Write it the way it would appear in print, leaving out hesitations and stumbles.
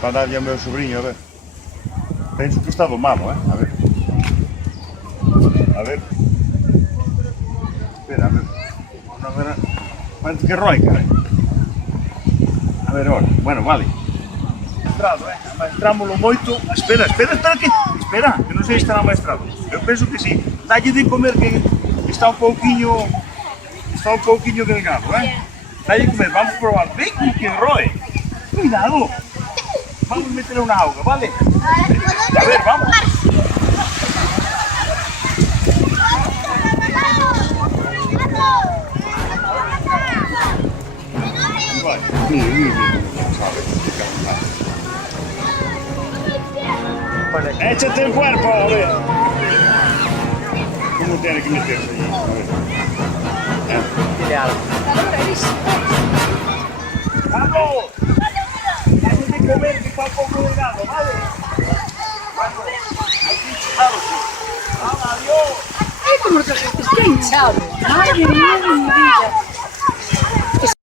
para darlle ao meu sobrinho, a ver. Penso que está domado, a ver. A ver. Espera, a ver. Non verá. Parece que roi, cara. A ver, ahora. Bueno, vale. Maestrado, Maestrámoslo moito. Espera, que non sei se estará maestrado. Eu penso que sí. Dalle de comer que está un pouquiño delgado, Dalle de comer, vamos probar. Ven que roe. Cuidado. Vamos a meterle una auga, ¿vale? A ver, vamos. Échate el cuerpo, a ver. ¿Cómo tiene que meterse allí? A ver. Dile algo. ¡Vamos! Dale de comer que está un poco delgado, ¿vale? Vamos. Aquí hinchado. Vamos, adiós. Como que está hinchado. Madre mía de mi vida.